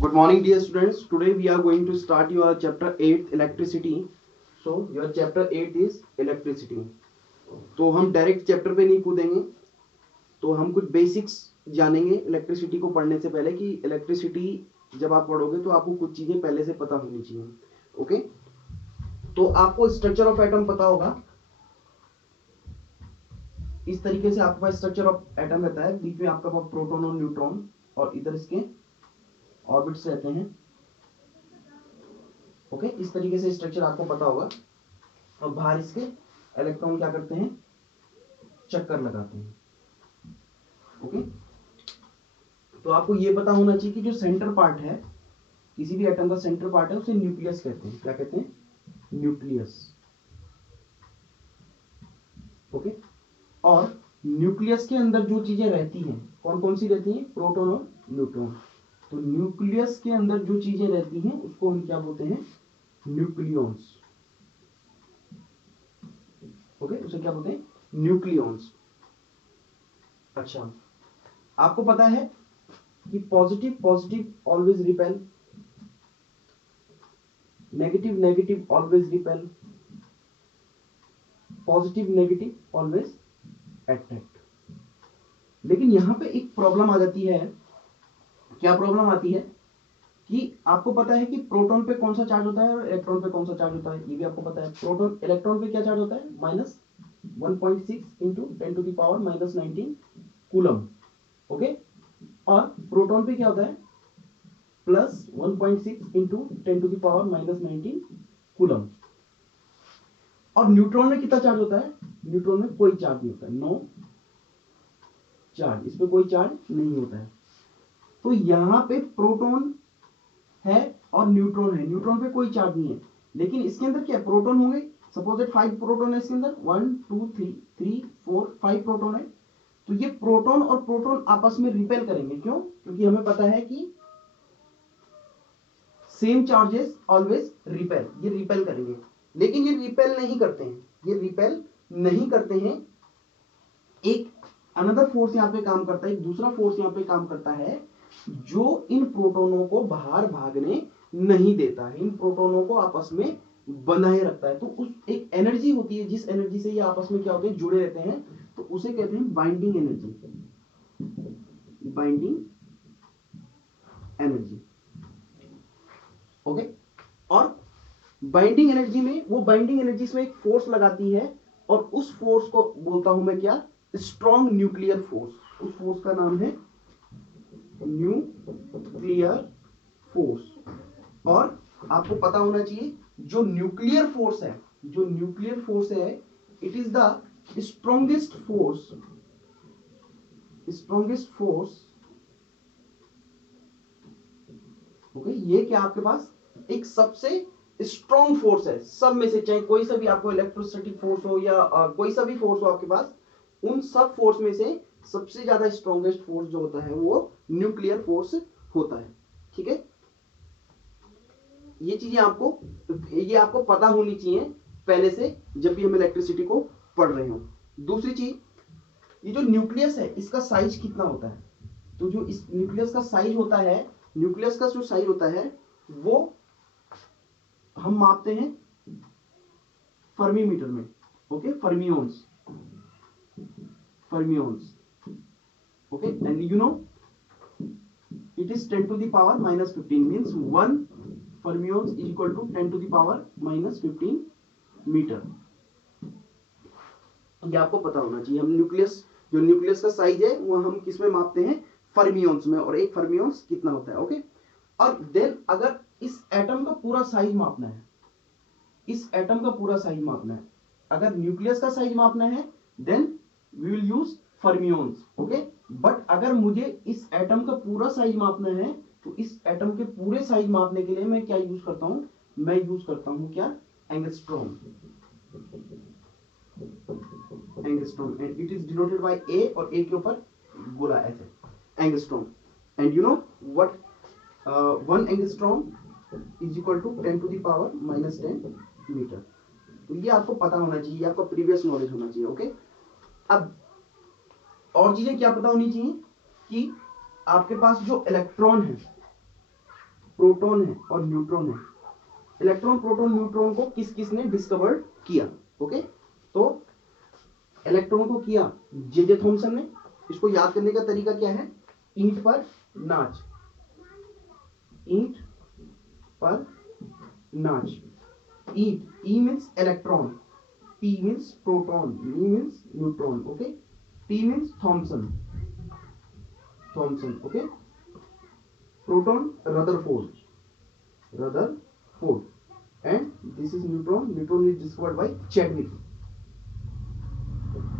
Good morning, dear students. Today we are going to start your chapter 8 electricity. So your chapter 8 is electricity. तो हम direct chapter पे नहीं कूदेंगे, तो हम कुछ बेसिक्स जानेंगे इलेक्ट्रिसिटी को पढ़ने से पहले कि इलेक्ट्रिसिटी जब आप पढ़ोगे तो आपको कुछ चीजें पहले से पता होनी चाहिए. ओके, तो आपको स्ट्रक्चर ऑफ एटम पता होगा. इस तरीके से आपके पास स्ट्रक्चर ऑफ एटम रहता है. बीच में आपका पास प्रोटॉन और न्यूट्रॉन और इधर इसके ऑर्बिट्स रहते हैं. ओके, इस तरीके से स्ट्रक्चर आपको पता होगा. और बाहर इसके इलेक्ट्रॉन क्या करते हैं, चक्कर लगाते हैं. ओके, तो आपको ये पता होना चाहिए कि जो सेंटर पार्ट है किसी भी एटम का सेंटर पार्ट है उसे न्यूक्लियस कहते हैं. क्या कहते हैं? न्यूक्लियस. ओके, और न्यूक्लियस के अंदर जो चीजें रहती हैं कौन कौन सी रहती हैं? प्रोटॉन और न्यूट्रॉन. तो न्यूक्लियस के अंदर जो चीजें रहती हैं उसको हम क्या बोलते हैं? न्यूक्लियॉन्स. ओके, उसे क्या बोलते हैं? न्यूक्लियॉन्स. अच्छा, आपको पता है कि positive positive always repel, negative negative always repel, positive negative always attract. लेकिन यहां पे एक प्रॉब्लम आ जाती है. क्या प्रॉब्लम आती है कि आपको पता है कि प्रोटॉन पे कौन सा चार्ज होता है और इलेक्ट्रॉन पे कौन सा चार्ज होता है. ये भी आपको पता है. प्रोटॉन इलेक्ट्रॉन पे क्या चार्ज होता है? -1.6 इंटू 10⁻⁻19 कूलम. ओके, और प्रोटॉन पे क्या होता है? +1.6 इंटू 10⁻⁻19 कूलम. और न्यूट्रॉन में कितना चार्ज होता है? न्यूट्रॉन में कोई चार्ज नहीं होता है. No charge. इस पे कोई चार्ज नहीं होता है. तो यहां पे प्रोटॉन है और न्यूट्रॉन है. न्यूट्रॉन पे कोई चार्ज नहीं है, लेकिन इसके अंदर क्या प्रोटॉन होंगे. सपोज दैट 5 प्रोटॉन है इसके अंदर. 1 2 3 3 4 5 प्रोटॉन है. तो ये प्रोटॉन और प्रोटॉन आपस में रिपेल करेंगे. क्यों? क्योंकि हमें पता है कि सेम चार्जेस ऑलवेज रिपेल. ये रिपेल करेंगे, लेकिन ये रिपेल नहीं करते हैं. ये रिपेल नहीं करते हैं. एक अनदर फोर्स यहां पे काम करता है. एक दूसरा फोर्स यहां पे काम करता है जो इन प्रोटॉनों को बाहर भागने नहीं देता है. इन प्रोटॉनों को आपस में बनाए रखता है. तो उस एक एनर्जी होती है जिस एनर्जी से ये आपस में क्या होते हैं, जुड़े रहते हैं. तो उसे कहते हैं binding energy. Binding energy. Okay, और बाइंडिंग एनर्जी में वो बाइंडिंग एनर्जी में एक फोर्स लगाती है और उस फोर्स को बोलता हूं मैं क्या? Strong nuclear force. उस फोर्स का नाम है न्यूक्लियर फोर्स. और आपको पता होना चाहिए जो न्यूक्लियर फोर्स है, जो न्यूक्लियर फोर्स है, it is the strongest force. Strongest force. Okay, ये क्या आपके पास एक सबसे स्ट्रॉन्ग फोर्स है सब में से. चाहे कोई सा भी आपको इलेक्ट्रोस्टैटिक फोर्स हो या कोई सा भी फोर्स हो आपके पास, उन सब फोर्स में से सबसे ज्यादा स्ट्रॉन्गेस्ट फोर्स जो होता है वो न्यूक्लियर फोर्स होता है. ठीक है, ये आपको पता होनी चाहिए पहले से जब भी हम इलेक्ट्रिसिटी को पढ़ रहे हो. दूसरी चीज, ये जो न्यूक्लियस है इसका साइज कितना होता है? तो जो इस न्यूक्लियस का साइज होता है, न्यूक्लियस का जो साइज होता है वो हम मापते हैं फर्मी मीटर में. Okay, fermions. Fermions. Okay, and you no it is 10 to the power minus 15 means 1 fermions is equal to 10 to the power minus 15 metre. ये आपको पता होना चाहिए. हम न्यूक्लियस, जो न्यूक्लियस का साइज है वो हम किस में मापते हैं? फर्मियंस में. और एक फर्मियंस कितना होता है? ओके, और देन अगर इस एटम का पूरा साइज मापना है, इस एटम का पूरा साइज मापना है, अगर न्यूक्लियस का साइज मापना है then we will use fermions. Okay, but अगर मुझे इस एटम का पूरा साइज मापना है तो इस एटम के पूरे साइज मापने के लिए मैं क्या यूज करता हूं? मैं यूज करता हूं क्या? Angstrom. Angstrom, and it is denoted by A, और ए के ऊपर गोला ऐसे angstrom. And you know what 1 angstrom is equal to 10 to the power -10 metre. तो ये आपको पता होना चाहिए, आपका प्रीवियस नॉलेज होना चाहिए. ओके, अब और चीजें क्या पता होनी चाहिए कि आपके पास जो इलेक्ट्रॉन है, प्रोटॉन है और न्यूट्रॉन है। इलेक्ट्रॉन प्रोटॉन न्यूट्रॉन को किस किसने डिस्कवर किया? ओके, तो इलेक्ट्रॉन को किया जे थॉमसन ने। इसको याद करने का तरीका क्या है? ईंट पर नाच, ईंट पर नाच। ईंट, E means electron, P means proton, N means neutron. Okay, T means Thomson, Thomson. Okay, proton Rutherford, Rutherford, and this is neutron. Neutron is discovered by Chadwick.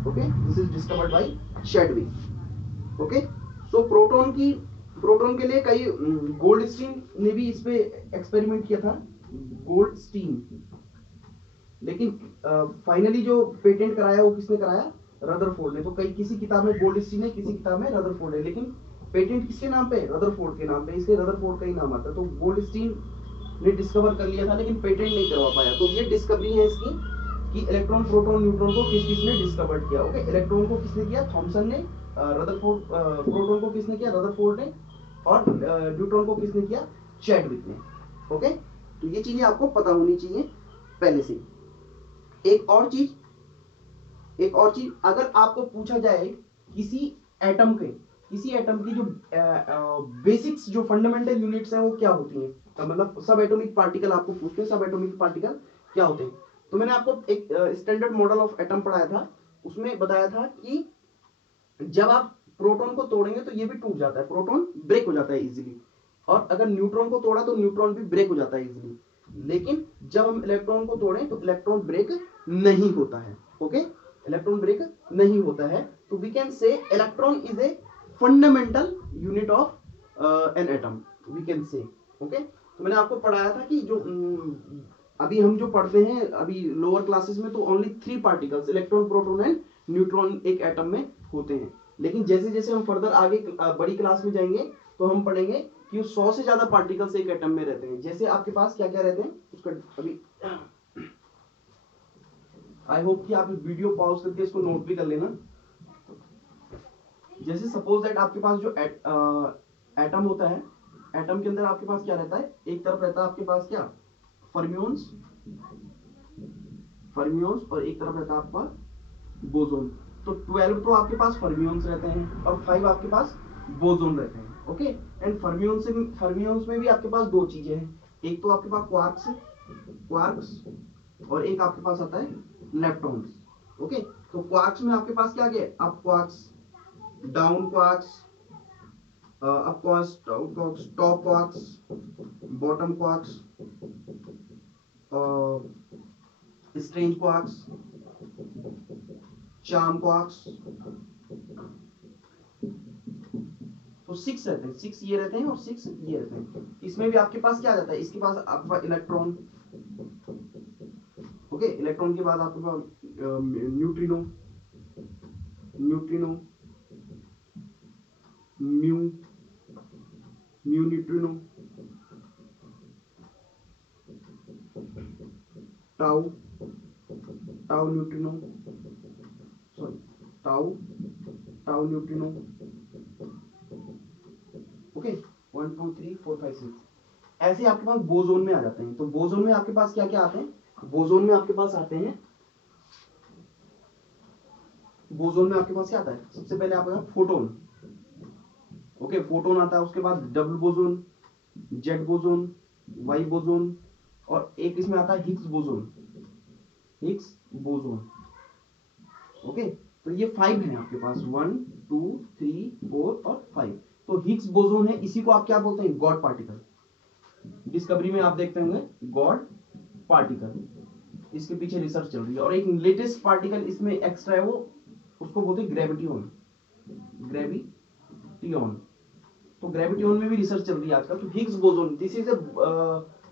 Okay, this is discovered by Chadwick. Okay, so proton के लिए कई Goldstein ने भी इस पे experiment किया था, Goldstein. लेकिन फाइनली जो पेटेंट कराया वो किसने कराया? रदरफोर्ड ने। तो कई किसी किताब में गोल्डस्टीन है, किसी किताब में रदरफोर्ड है, लेकिन पेटेंट किसके नाम पे? रदरफोर्ड के नाम पे, इसलिए रदरफोर्ड का ही नाम आता है। तो गोल्डस्टीन ने डिस्कवर कर लिया था लेकिन पेटेंट नहीं करवा पाया। तो ये डिस्कवरी है इसकी कि इलेक्ट्रॉन प्रोटॉन न्यूट्रॉन को किस किसने डिस्कवर किया। ओके, इलेक्ट्रॉन को किसने किया? थॉमसन ने। रदरफोर्ड, प्रोटॉन को किसने किया? रदरफोर्ड ने। और न्यूट्रॉन को किसने किया? चैडविक ने। ओके, तो ये चीजें आपको पता होनी चाहिए पहले से। एक और चीज, अगर आपको पूछा जाए किसी एटम की जो बेसिक्स, जो फंडामेंटल यूनिट्स हैं वो क्या होती हैं, मतलब सब एटॉमिक पार्टिकल आपको पूछते हैं सब एटॉमिक पार्टिकल क्या होते हैं। तो मैंने आपको एक स्टैंडर्ड मॉडल ऑफ एटम पढ़ाया था, उसमें बताया था कि जब आप प्रोटॉन को तोड़ेंगे तो ये भी टूट जाता है, प्रोटॉन ब्रेक हो जाता है इजीली। और अगर न्यूट्रॉन को तोड़ा तो न्यूट्रॉन भी ब्रेक हो जाता है इजीली। लेकिन जब हम इलेक्ट्रॉन को तोड़ें तो इलेक्ट्रॉन ब्रेक नहीं होता है। ओके, इलेक्ट्रॉन ब्रेक नहीं होता है। तो we can say electron is a fundamental unit of an atom, we can say. Okay, तो मैंने आपको पढ़ाया था कि जो अभी हम जो पढ़ते हैं अभी लोअर क्लासेस में, तो only 3 particles electron proton and neutron एक एटम में होते हैं। लेकिन जैसे जैसे हम फर्दर आगे बड़ी क्लास में जाएंगे तो हम पढ़ेंगे कि 100 से ज्यादा पार्टिकल्स एक एटम में रहते हैं। जैसे आपके पास क्या क्या रहते हैं उसका अभी आई होप कि आप वीडियो पॉज करके इसको नोट भी कर लेना। जैसे सपोज दैट आपके पास जो एटम होता है, एटम के अंदर आपके पास क्या रहता है? एक तरफ रहता है आपके पास क्या? फर्मियोन्स, और एक तरफ रहता है आपका बोसोन। तो 12 तो आपके पास फर्मियोन्स रहते हैं और 5 आपके पास बोसोन रहते हैं। ओके, एंड फर्मियोन्स में भी आपके पास 2 चीजें हैं, एक तो आपके पास क्वार्क्स और एक आपके पास आता है लेप्टॉन्स। ओके, तो क्वार्क्स में आपके पास क्या क्या है? Up quarks, down quarks, up quarks, down quarks, top quarks, bottom quarks, strange quarks, charm quarks. तो 6 रहते हैं, 6 ये रहते हैं और 6 ये रहते हैं। इसमें भी आपके पास क्या रहता है? इसके पास आपका इलेक्ट्रॉन। ओके, इलेक्ट्रॉन के बाद आपके पास neutrino, mu neutrino, tau neutrino, sorry tau neutrino. Okay, 1 2 3 4 5 6 ऐसे आपके पास बोसोन में आ जाते हैं। तो बोसोन में आपके पास क्या क्या आते हैं? बोसोन में आपके पास आते हैं, बोसोन में आपके पास क्या आता है? सबसे पहले आपका फोटोन। ओके, फोटोन आता है, उसके बाद double boson, Z boson, Y boson, और एक इसमें आता है हिग्स बोसोन। ओके, तो ये 5 है आपके पास, 1 2 3 4 और 5। तो हिग्स बोसोन है, इसी को आप क्या बोलते हैं? God particle. डिस्कवरी में आप देखते होंगे गॉड पार्टिकल, इसके पीछे रिसर्च चल रही है। और एक लेटेस्ट पार्टिकल इसमें एक्स्ट्रा है, वो उसको बोलते हैं ग्रेविटियन। तो ग्रेविटियन में भी रिसर्च चल रही है आजकल। तो Higgs boson, this is a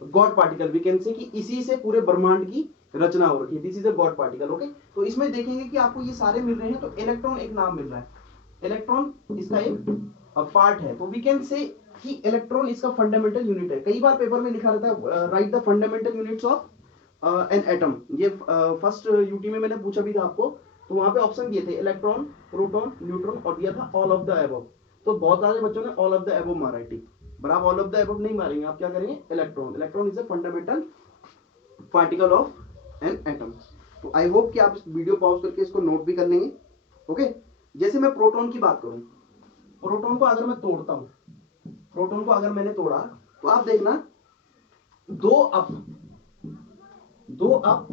God particle, we can say कि इसी से पूरे ब्रह्मांड की रचना हो रही है। This is a God particle. Okay, तो इसमें देखेंगे कि आपको ये सारे मिल रहे हैं। तो इलेक्ट्रॉन एक नाम मिल रहा है, इलेक्ट्रॉन इसका एक पार्ट है। तो वी कैन से कि इलेक्ट्रॉन इसका फंडामेंटल यूनिट है। कई बार पेपर में लिखा रहता है right the fundamental units of an atom. ये फर्स्ट यूटी में मैंने पूछा भी था आपको, तो वहां पे ऑप्शन दिए थे इलेक्ट्रॉन, प्रोटॉन, न्यूट्रॉन और दिया था ऑल ऑफ द अबव। तो बहुत सारे बच्चों ने ऑल ऑफ द अबव मारा है टिक। बराबर ऑल ऑफ द अबव नहीं मारेंगे, आप क्या करेंगे, electron. Electron is a fundamental particle of an atom. तो आई होप कि आप इस वीडियो पॉज करके इसको नोट भी कर लेंगे। ओके, जैसे मैं प्रोटॉन की बात करूं, प्रोटॉन को अगर मैं तोड़ता हूं, प्रोटॉन को अगर मैंने तोड़ा तो आप देखना दो अप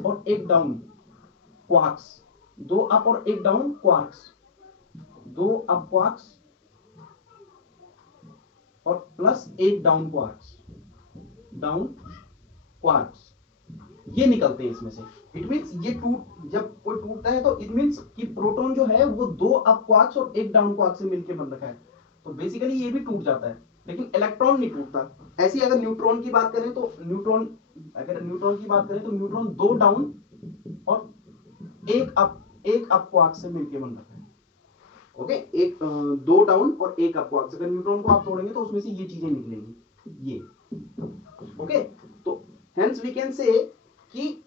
और एक डाउन क्वार्क्स, दो अप और एक डाउन क्वार्क्स, दो अप क्वार्क्स और प्लस एक डाउन क्वार्क्स, डाउन क्वार्क्स ये निकलते हैं इसमें से। इट मींस ये जब कोई टूटता है तो इट मींस कि प्रोटॉन जो है वो दो अप क्वार्क्स और एक डाउन क्वार्क से मिलकर बन रखा है, तो बेसिकली ये भी टूट जाता है, लेकिन इलेक्ट्रॉन नहीं टूटता। ऐसे ही अगर न्यूट्रॉन की बात करें तो न्यूट्रॉन की बात करें तो न्यूट्रॉन दो डाउन और एक अप क्वार्क से मिलकर बन रखा है। ओके, दो डाउन और एक अप क्वार्क। अगर न्यूट्रॉन को आप तोड़ेंगे तो उसमें से ये चीजें निकलेंगी, ये। ओके, तो हेंस वी कैन से कि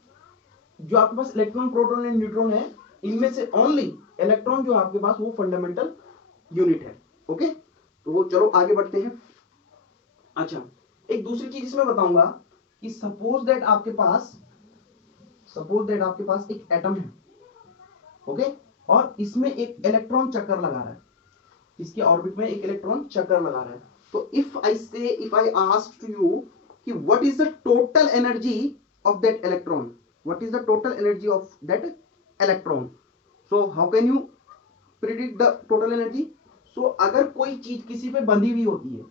जो आपके पास इलेक्ट्रॉन, प्रोटॉन एंड न्यूट्रॉन है, इनमें से ओनली इलेक्ट्रॉन जो आपके पास वो फंडामेंटल यूनिट है। ओके, तो चलो आगे बढ़ते हैं। अच्छा, एक दूसरी चीज इसमें बताऊंगा कि सपोज दैट आपके पास एक एटम है। ओके, और इसमें एक इलेक्ट्रॉन चक्कर लगा रहा है, इसके ऑर्बिट में एक इलेक्ट्रॉन चक्कर लगा रहा है। तो if I ask to you कि what is the total energy of that electron, what is the total energy of that electron, so how can you predict the total energy? so अगर कोई चीज किसी पे बंधी हुई होती है,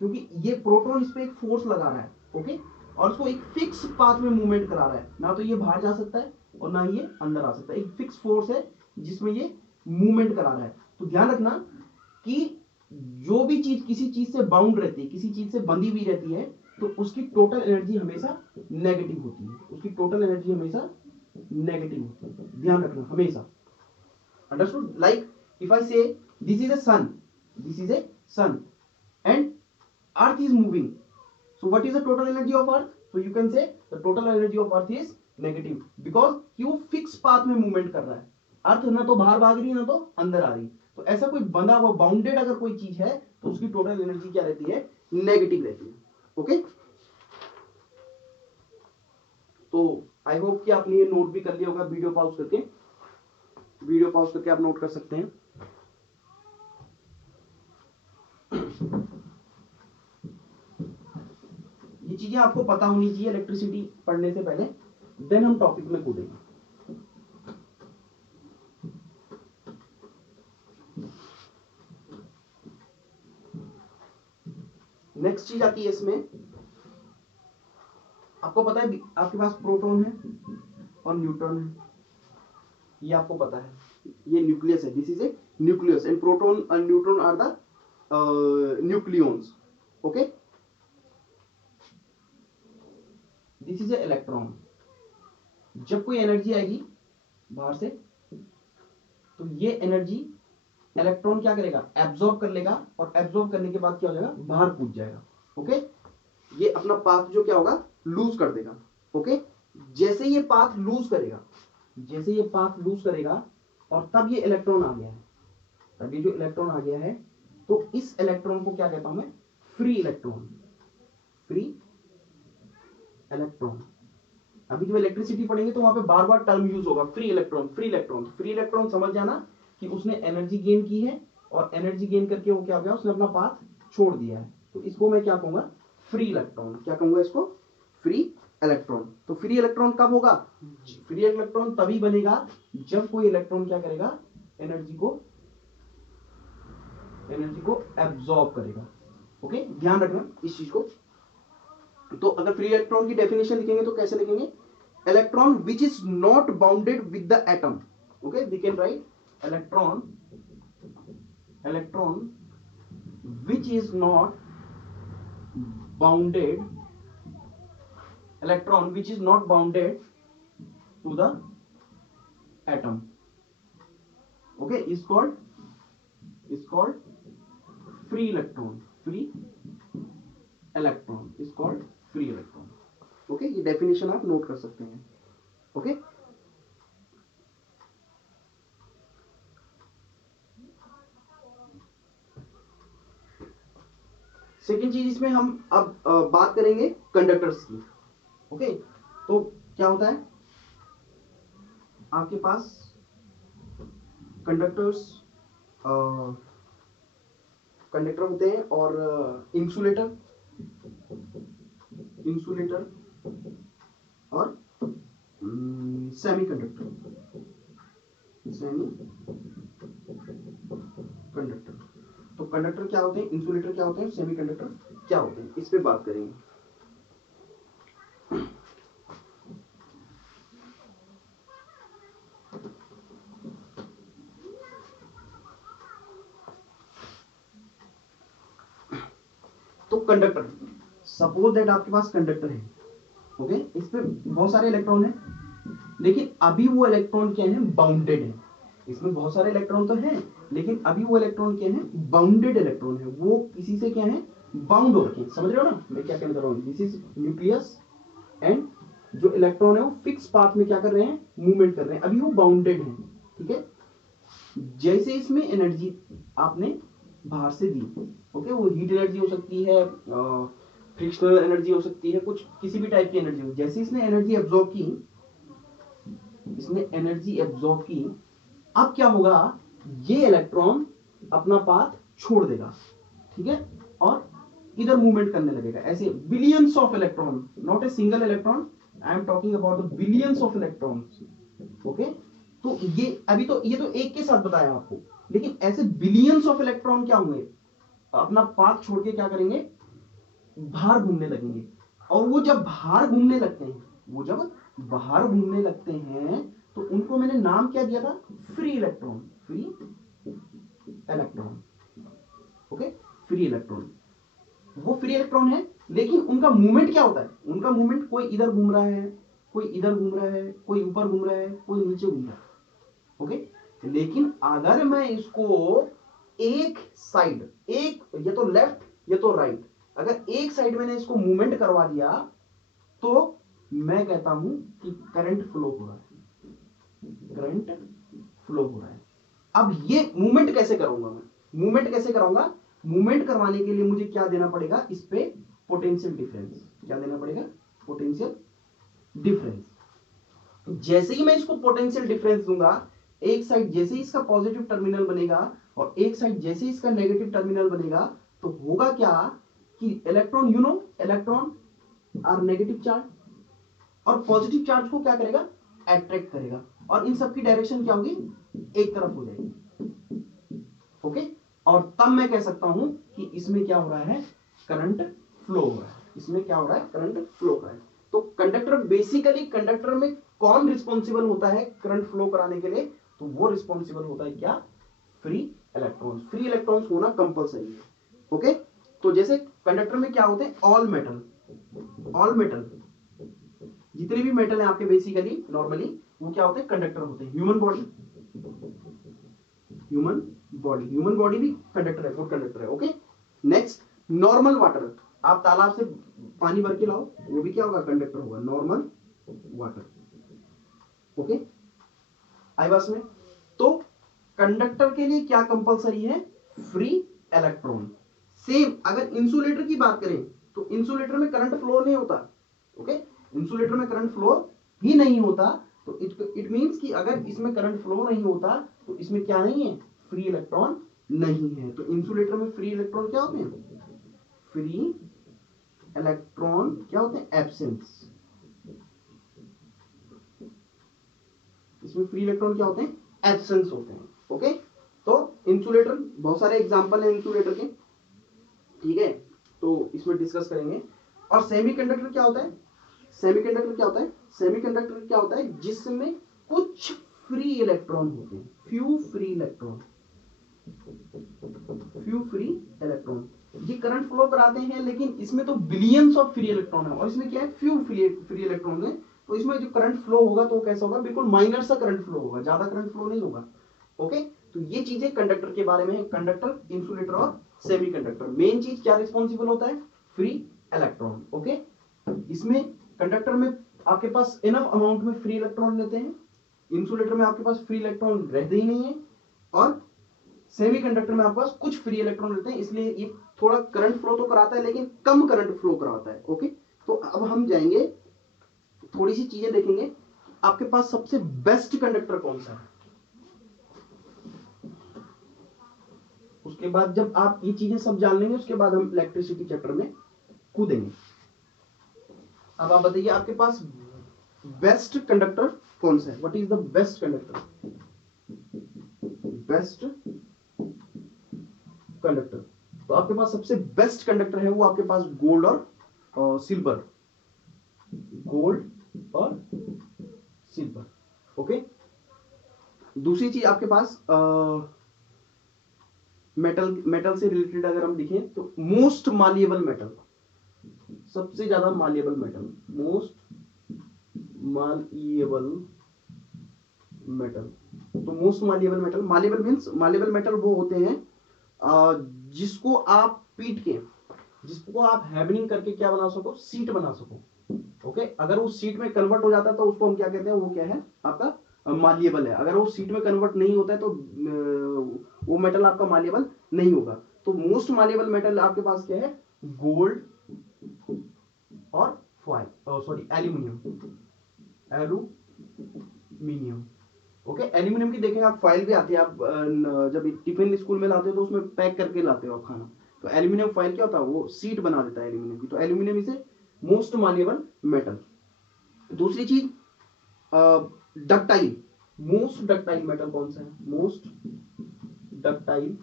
क्योंकि ये प्रोटॉन इस पे एक फोर्स लगा रहा है, ओके, और उसको एक फिक्स पाथ में मूवमेंट करा रहा है, ना तो ये बाहर जा सकता है और ना ये अंदर आ सकता है, एक फिक्स फोर्स है जिसमें ये मूवमेंट करा रहा है। तो ध्यान रखना कि जो भी चीज किसी चीज से बाउंड रहती है, किसी चीज से बंधी हुई रहती है, तो उसकी टोटल एनर्जी हमेशा नेगेटिव होती है, उसकी टोटल एनर्जी हमेशा नेगेटिव होती है, ध्यान रखना हमेशा। Understood? Like if I say this is a sun and earth is moving, so what is the total energy of earth? So you can say the total energy of earth is negative, because कि वो fix path में movement कर रहा है, अर्थ ना तो बाहर भाग रही है ना तो अंदर आ रही। तो ऐसा कोई बंधा हुआ बाउंडेड अगर कोई चीज है तो उसकी टोटल एनर्जी क्या रहती है? नेगेटिव रहती है। ओके, तो आई होप कि आपने ये नोट भी कर लिया होगा। वीडियो पॉज करके आप नोट कर सकते हैं। ये चीजें आपको पता होनी चाहिए इलेक्ट्रिसिटी पढ़ने से पहले, देन हम टॉपिक में कूदेंगे। नेक्स्ट चीज आती है इसमें, आपको पता है आपके पास प्रोटॉन है और न्यूट्रॉन है, ये आपको पता है, ये न्यूक्लियस है, this is a nucleus, and proton and neutron are the nucleons. Okay, this is a electron. जब कोई एनर्जी आएगी बाहर से, तो ये एनर्जी इलेक्ट्रॉन क्या करेगा? एब्जॉर्ब कर लेगा, और एब्जॉर्ब करने के बाद क्या हो जाएगा? बाहर कूद जाएगा। ओके, ये अपना पाथ जो क्या होगा? लूज कर देगा। ओके, जैसे ये पाथ लूज करेगा और तब ये इलेक्ट्रॉन आ गया है, तब ये जो इलेक्ट्रॉन आ गया है, तो इस इलेक्ट्रॉन को क्या कहता हूं मैं? Free electron. अभी जब इलेक्ट्रिसिटी पढ़ेंगे तो वहां पे बार बार टर्म यूज होगा, फ्री इलेक्ट्रॉन। समझ जाना कि उसने एनर्जी गेन की है, और एनर्जी गेन करके वो क्या हो गया? उसने अपना पाथ छोड़ दिया है, तो इसको मैं क्या कहूंगा? Free electron. क्या कहूंगा इसको? Free electron. तो फ्री इलेक्ट्रॉन कब होगा? फ्री इलेक्ट्रॉन तभी बनेगा जब कोई इलेक्ट्रॉन क्या करेगा? एनर्जी को एब्जॉर्ब करेगा। ओके, ध्यान रखना इस चीज को। तो अगर फ्री इलेक्ट्रॉन की डेफिनेशन लिखेंगे तो कैसे लिखेंगे? Electron which is not bounded with the atom. Okay, we can write electron which is not bounded to the atom, okay, is called free electron is called free electron। Okay, ये definition आप note कर सकते हैं। Okay, second चीज इसमें हम अब बात करेंगे कंडक्टर्स की। ओके, तो क्या होता है आपके पास कंडक्टर्स, कंडक्टर होते हैं और इंसुलेटर, इंसुलेटर और सेमी कंडक्टर, सेमी कंडक्टर। तो कंडक्टर क्या होते हैं, इंसुलेटर क्या होते हैं, सेमी कंडक्टर क्या होते हैं, इस पे बात करेंगे। तो कंडक्टर, सपोज दैट आपके पास कंडक्टर है, ओके, इस पे बहुत सारे इलेक्ट्रॉन है, लेकिन अभी वो इलेक्ट्रॉन क्या है, बाउंडेड है। इसमें बहुत सारे इलेक्ट्रॉन तो हैं, लेकिन अभी वो इलेक्ट्रॉन क्या है, बाउंडेड इलेक्ट्रॉन है, वो किसी से क्या है, बाउंड हो रखे हैं। समझ रहे हो ना मैं क्या कहना चाह रहा हूं, दिस इज न्यूक्लियस एंड जो इलेक्ट्रॉन है वो फिक्स पाथ में क्या कर रहे हैं, मूवमेंट कर रहे हैं, अभी वो बाउंडेड है। ठीक है, जैसे इसमें एनर्जी आपने बाहर से दी, ओके, वो हीट एनर्जी हो सकती है, फ्रिक्शनल एनर्जी हो सकती है, कुछ किसी भी टाइप की एनर्जी हो, जैसे इसने एनर्जी एब्जॉर्ब की, इसने एनर्जी एब्जॉर्ब की, अब क्या होगा, ये इलेक्ट्रॉन अपना पाथ छोड़ देगा, ठीक है, और इधर मूवमेंट करने लगेगा, ऐसे billions of electron, not a single electron, I am talking about the billions of electrons. Okay, तो ये अभी तो ये तो एक के साथ बताया आपको, लेकिन ऐसे बिलियंस ऑफ इलेक्ट्रॉन क्या होंगे, अपना पाथ छोड़ के क्या करेंगे, बाहर घूमने लगेंगे। और वो जब बाहर घूमने लगते हैं, वो जब बाहर घूमने लगते हैं तो उनको मैंने नाम क्या दिया था, free electron, free electron. Okay, free electron, वो फ्री इलेक्ट्रॉन है, लेकिन उनका मूवमेंट क्या होता है, उनका मूवमेंट कोई इधर घूम रहा है, कोई इधर घूम रहा है, कोई ऊपर घूम रहा है, कोई नीचे घूम रहा है। ओके, लेकिन अगर मैं इसको एक साइड, एक या तो लेफ्ट या तो राइट, अगर एक साइड मैंने इसको मूवमेंट करवा दिया तो मैं कहता हूं कि करंट फ्लो हो रहा है, करंट फ्लो हो रहा है। अब ये मूवमेंट कैसे करूंगा मैं, मूवमेंट कैसे कराऊंगा, मूवमेंट करवाने के लिए मुझे क्या देना पड़ेगा, इस पे पोटेंशियल डिफरेंस, क्या देना पड़ेगा, पोटेंशियल डिफरेंस। जैसे ही मैं इसको पोटेंशियल डिफरेंस दूंगा, एक साइड जैसे ही इसका पॉजिटिव टर्मिनल बनेगा और एक साइड जैसे ही इसका नेगेटिव टर्मिनल बनेगा, तो होगा क्या कि electron, you know electron are negative charge, और पॉजिटिव चार्ज को क्या करेगा, अट्रैक्ट करेगा, और इन सबकी डायरेक्शन क्या होगी, एक तरफ हो जाएगी। ओके, और तब मैं कह सकता हूं कि इसमें क्या हो रहा है, करंट फ्लो हो रहा है, इसमें क्या हो रहा है, करंट फ्लो हो रहा है। तो कंडक्टर, बेसिकली कंडक्टर में कौन रिस्पॉन्सिबल होता है करंट फ्लो कराने के लिए, तो वो रिस्पॉन्सिबल होता है क्या, फ्री इलेक्ट्रॉन्स। फ्री इलेक्ट्रॉन्स होना कंपलसरी है। ओके, तो जैसे कंडक्टर में क्या होते हैं, ऑल मेटल, ऑल मेटल, जितने भी मेटल है आपके बेसिकली नॉर्मली वो क्या होते हैं, कंडक्टर होते हैं। Human body, human body, human body भी कंडक्टर है, गुड कंडक्टर है। ओके, नेक्स्ट नॉर्मल वाटर, आप तालाब से पानी भर के लाओ, वो भी क्या होगा, कंडक्टर होगा, नॉर्मल वाटर। ओके, आई बस में, तो कंडक्टर के लिए क्या कंपलसरी है, फ्री इलेक्ट्रॉन। सेम अगर इंसुलेटर की बात करें तो इंसुलेटर में करंट फ्लो नहीं होता। ओके, इंसुलेटर में करंट फ्लो ही नहीं होता, तो इट मींस कि अगर इसमें करंट फ्लो नहीं होता तो इसमें क्या नहीं है, फ्री इलेक्ट्रॉन नहीं है। तो इंसुलेटर में फ्री इलेक्ट्रॉन क्या होते हैं, फ्री इलेक्ट्रॉन क्या होते हैं, एब्सेंस। इसमें फ्री इलेक्ट्रॉन क्या होते हैं, एब्सेंस होते हैं। ओके, तो इंसुलेटर, बहुत सारे एग्जांपल हैं इंसुलेटर के, ठीक है, तो इसमें डिस्कस करेंगे। और सेमीकंडक्टर क्या होता है, सेमीकंडक्टर क्या होता है, सेमीकंडक्टर क्या होता है, जिसमें कुछ फ्री इलेक्ट्रॉन होते हैं, few free electron, few free electron. ये करंट फ्लो कराते हैं, लेकिन इसमें तो बिलियंस ऑफ फ्री इलेक्ट्रॉन है, और इसमें क्या है, फ्यू फ्री इलेक्ट्रॉन है। तो इसमें जो करंट फ्लो होगा तो कैसा होगा, बिल्कुल माइनर सा करंट फ्लो होगा, ज्यादा करंट फ्लो नहीं होगा। ओके, तो ये चीजें कंडक्टर के बारे में है, कंडक्टर, इंसुलेटर और सेमीकंडक्टर। मेन चीज क्या रिस्पॉन्सिबल होता है, फ्री इलेक्ट्रॉन। ओके, इसमें कंडक्टर में आपके पास इनफ अमाउंट में फ्री इलेक्ट्रॉन लेते हैं, इंसुलेटर में आपके पास फ्री इलेक्ट्रॉन रहते ही नहीं है, और सेमीकंडक्टर में आपके पास कुछ फ्री इलेक्ट्रॉन रहते हैं, इसलिए ये थोड़ा करंट फ्लो तो कराता है लेकिन कम करंट फ्लो कराता है। ओके, तो अब हम जाएंगे थोड़ी सी चीजें देखेंगे, आपके पास सबसे बेस्ट कंडक्टर कौन सा है। उसके बाद जब आप ये चीजें सब जान लेंगे उसके बाद हम इलेक्ट्रिसिटी चैप्टर में कूदेंगे। अब आप बताइए आपके पास बेस्ट कंडक्टर कौन सा है, what is the best conductor, best conductor. तो आपके पास सबसे बेस्ट कंडक्टर है वो आपके पास गोल्ड और सिल्वर, गोल्ड और सिल्वर। ओके, दूसरी चीज आपके पास मेटल से रिलेटेड अगर हम देखें तो मोस्ट मालिएबल मेटल, सबसे ज्यादा मालिएबल मेटल, मोस्ट मालिएबल मेटल। तो most malleable metal, मालिएबल means मालिएबल metal वो होते हैं जिसको आप पीट के, जिसको आप हैवनिंग करके क्या बना सको, सीट बना सको। ओके, अगर वो सीट में कन्वर्ट हो जाता है तो उसको हम क्या कहते हैं, वो क्या है आपका मालिएबल है। अगर वो सीट में कन्वर्ट नहीं होता है तो वो मेटल आपका मालिएबल नहीं होगा। तो मोस्ट मालिएबल मेटल आपके पास क्या है, गोल्ड और foil, sorry aluminium, aluminium. Okay, aluminium की देखेंगे आप फॉइल भी आती है, आप जब टिफिन स्कूल में लाते हो तो उसमें पैक करके लाते हो आप खाना, तो एल्यूमिनियम फॉइल क्या होता है, वो सीट बना देता है एल्यूमिनियम की। तो aluminium is a most malleable metal. दूसरी चीज डक्टाइल, मोस्ट डक्टाइल मेटल कौन सा है, मोस्ट डक्टाइल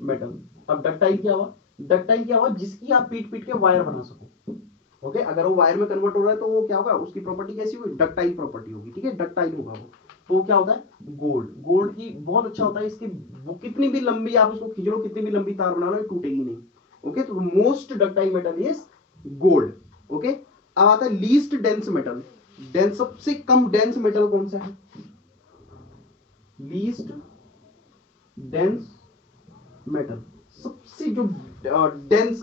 मेटल। अब डक्टाइल क्या हुआ, डक्टाइल क्या हुआ, जिसकी आप पीट पीट के वायर बना सको। ओके, अगर वो वायर में कन्वर्ट हो रहा है तो वो क्या होगा, उसकी प्रॉपर्टी कैसी होगी, डक्टाइल प्रॉपर्टी होगी। ठीक है, डक्टाइल होगा वो। तो क्या होता है, गोल्ड, गोल्ड की बहुत अच्छा होता है, इसकी वो कितनी भी लंबी आप इसको खींच लो, कितनी भी लंबी तार बना लो, ये टूटेगी नहीं। ओके, तो most ductile metal is gold. Okay, अब आता है लीस्ट डेंस मेटल, डेंस, सबसे कम डेंस मेटल कौन सा है, लीस्ट डेंस मेटल, सबसे जो डेंस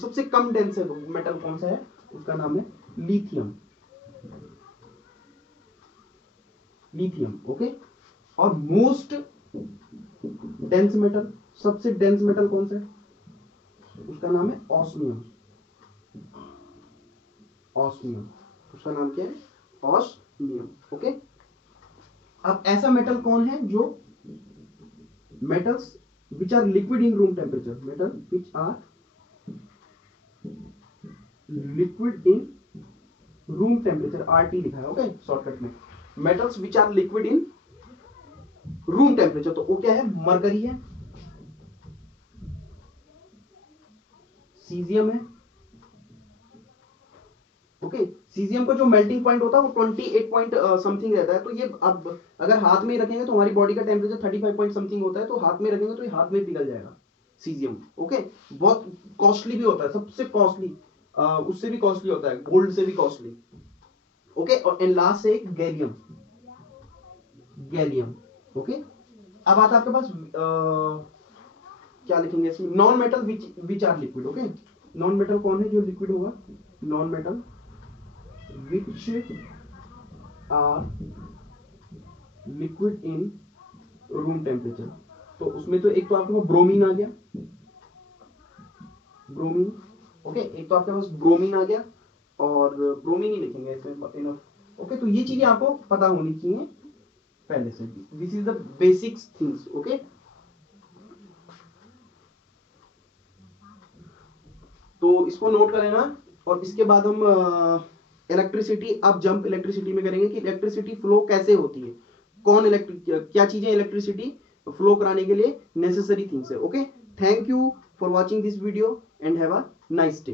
सबसे कम डेंस है मेटल कौन सा है, उसका नाम है लिथियम, लिथियम। ओके, और मोस्ट डेंस मेटल, सबसे डेंस मेटल कौन सा है, उसका नाम है ऑस्मियम, ऑस्मियम, उसका नाम क्या है, ऑस्मियम। ओके, अब ऐसा मेटल कौन है जो metals which are liquid in room temperature, metal which are liquid in room temperature, RT लिखा है। ओके, शॉर्टकट में metals which are liquid in room temperature, तो वो क्या है, मरकरी है, सीजियम है। ओके, सीजियम का जो मेल्टिंग पॉइंट होता है वो 28 पॉइंट समथिंग रहता है। तो ये अब अगर हाथ में रखेंगे तो हमारी बॉडी का टेम्परेचर 35 पॉइंट समथिंग होता है, तो हाथ में रखेंगे तो ये हाथ में पिघल जाएगा सीजियम। ओके, बहुत कॉस्टली भी होता है, सबसे कॉस्टली, उससे भी कॉस्टली होता है, गोल्ड से भी कॉस्टली। ओके, और एंड लास्ट से एक गैलियम, गैलियम। ओके, अब आता है आपके पास क्या लिखेंगे इसमें, non metal which are liquid. Okay, non metal कौन है जो लिक्विड होगा, non metal which are liquid in room temperature। तो उसमें तो एक तो आपके पास ब्रोमीन आ गया, ब्रोमीन। ओके, एक तो आपके पास ब्रोमीन आ गया, और ब्रोमीन ही लिखेंगे इसमें इनफ। ओके, तो ये चीजें आपको पता होनी चाहिए पहले से, this is the basics things. Okay, तो इसको नोट कर लेना, और इसके बाद हम इलेक्ट्रिसिटी, अब जंप इलेक्ट्रिसिटी में करेंगे कि इलेक्ट्रिसिटी फ्लो कैसे होती है, कौन क्या चीजें इलेक्ट्रिसिटी फ्लो कराने के लिए नेसेसरी थिंग्स है। Okay, thank you for watching this video and have a nice day.